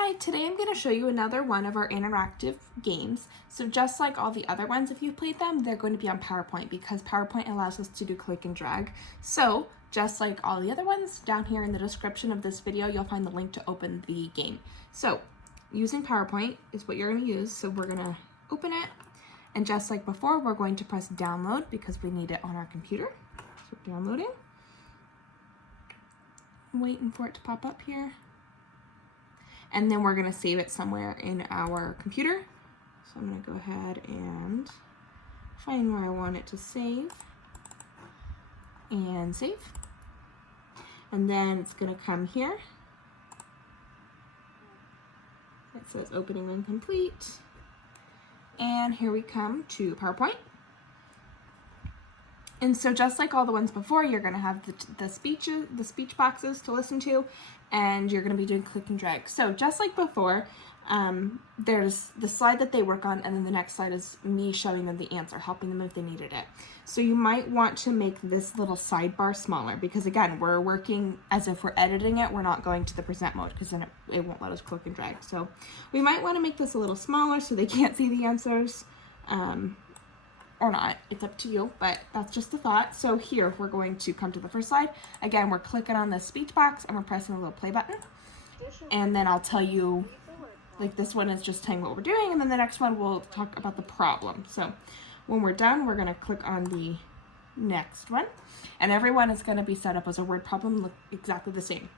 Hi, today I'm going to show you another one of our interactive games. So just like all the other ones, if you've played them, they're going to be on PowerPoint because PowerPoint allows us to do click and drag. So just like all the other ones, down here in the description of this video, you'll find the link to open the game. So using PowerPoint is what you're going to use. So we're going to open it. And just like before, we're going to press download because we need it on our computer. So downloading. Waiting for it to pop up here. And then we're going to save it somewhere in our computer. So I'm going to go ahead and find where I want it to save. And save. And then it's going to come here. It says opening incomplete. And here we come to PowerPoint. And so just like all the ones before, you're going to have the speech boxes to listen to, and you're going to be doing click and drag. So just like before, there's the slide that they work on, and then the next slide is me showing them the answer, helping them if they needed it. So you might want to make this little sidebar smaller because, again, we're working as if we're editing it. We're not going to the present mode because then it won't let us click and drag. So we might want to make this a little smaller so they can't see the answers. Or not, it's up to you, but that's just a thought. So here, we're going to come to the first slide. Again, we're clicking on the speech box and we're pressing the little play button. And then I'll tell you, like this one is just telling what we're doing, and then the next one we'll talk about the problem. So when we're done, we're gonna click on the next one. And everyone is gonna be set up as a word problem, look exactly the same.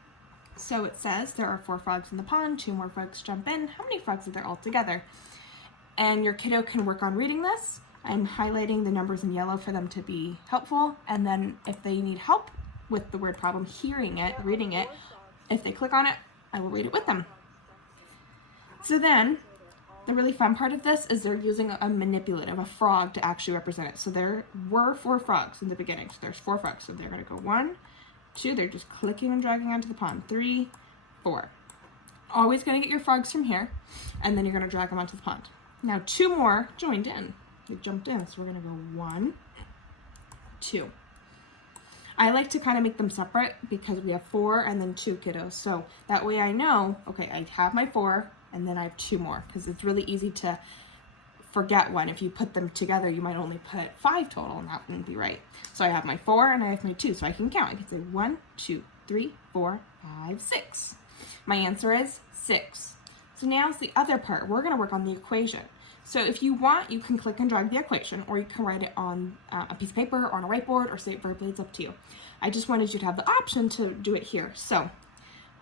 So it says there are 4 frogs in the pond, 2 more frogs jump in. How many frogs are there all together? And your kiddo can work on reading this. I'm highlighting the numbers in yellow for them to be helpful, and then if they need help with the word problem, hearing it, reading it, if they click on it, I will read it with them. So then, the really fun part of this is they're using a manipulative, a frog, to actually represent it. So there were 4 frogs in the beginning, so there's 4 frogs. So they're going to go 1, 2, they're just clicking and dragging onto the pond, 3, 4. Always going to get your frogs from here, and then you're going to drag them onto the pond. Now 2 more joined in. They jumped in, so we're gonna go 1, 2. I like to kind of make them separate because we have 4 and then 2 kiddos. So that way I know, okay, I have my 4 and then I have 2 more, because it's really easy to forget one. If you put them together, you might only put 5 total, and that wouldn't be right. So I have my 4 and I have my 2, so I can count. I can say 1, 2, 3, 4, 5, 6. My answer is 6. So now's the other part. We're gonna work on the equation. So if you want, you can click and drag the equation, or you can write it on a piece of paper or on a whiteboard or say it verbally, it's up to you. I just wanted you to have the option to do it here. So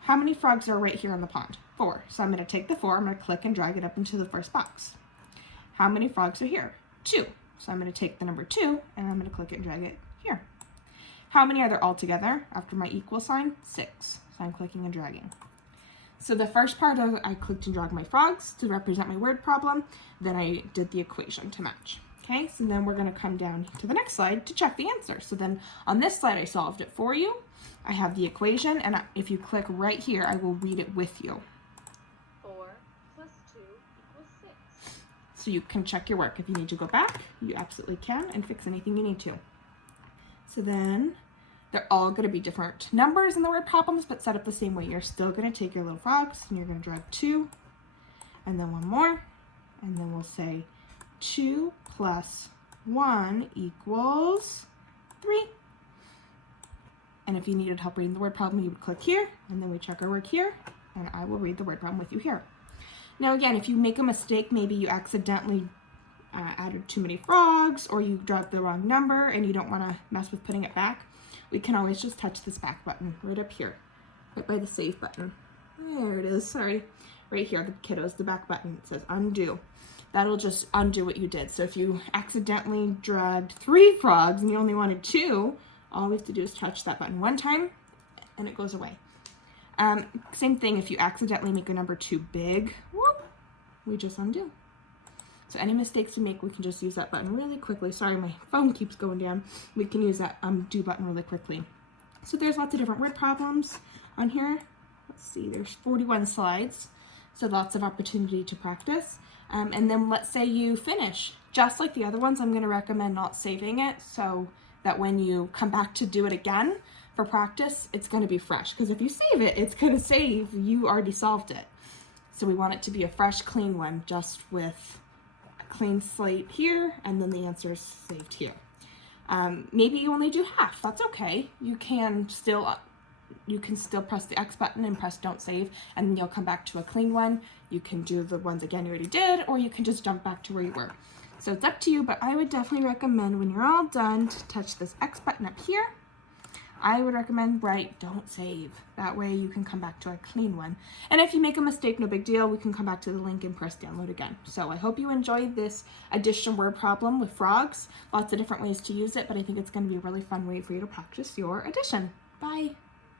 how many frogs are right here in the pond? 4. So I'm going to take the 4, I'm going to click and drag it up into the first box. How many frogs are here? 2. So I'm going to take the number 2 and I'm going to click it and drag it here. How many are there all together after my equal sign? 6. So I'm clicking and dragging. So the first part of I clicked and dragged my frogs to represent my word problem. Then I did the equation to match. Okay, so then we're going to come down to the next slide to check the answer. So then on this slide, I solved it for you. I have the equation, and if you click right here, I will read it with you. 4 plus 2 equals 6. So you can check your work. If you need to go back, you absolutely can, and fix anything you need to. So then they're all going to be different numbers in the word problems, but set up the same way. You're still going to take your little frogs, and you're going to drag 2, and then 1 more, and then we'll say 2 plus 1 equals 3. And if you needed help reading the word problem, you would click here, and then we check our work here, and I will read the word problem with you here. Now again, if you make a mistake, maybe you accidentally added too many frogs, or you dropped the wrong number, and you don't want to mess with putting it back, we can always just touch this back button right up here, right by the save button. There it is, sorry. Right here, the kiddos, the back button, it says undo. That'll just undo what you did. So if you accidentally dragged 3 frogs and you only wanted 2, all we have to do is touch that button 1 time and it goes away. Same thing if you accidentally make a number too big, whoop, we just undo. So any mistakes we make, we can just use that button really quickly. Sorry, my phone keeps going down. We can use that undo button really quickly. So there's lots of different word problems on here. Let's see, there's 41 slides. So lots of opportunity to practice. And then let's say you finish. Just like the other ones, I'm gonna recommend not saving it so that when you come back to do it again for practice, it's gonna be fresh. Because if you save it, it's gonna save you already solved it. So we want it to be a fresh, clean one, just with a clean slate here, and then the answers saved here. Maybe you only do half. That's okay. You can still press the X button and press don't save, and then you'll come back to a clean one. You can do the ones again you already did, or you can just jump back to where you were. So it's up to you, but I would definitely recommend when you're all done to touch this X button up here. I would recommend write don't save. That way you can come back to a clean one. And if you make a mistake, no big deal. We can come back to the link and press download again. So I hope you enjoyed this addition word problem with frogs. Lots of different ways to use it, but I think it's going to be a really fun way for you to practice your addition. Bye.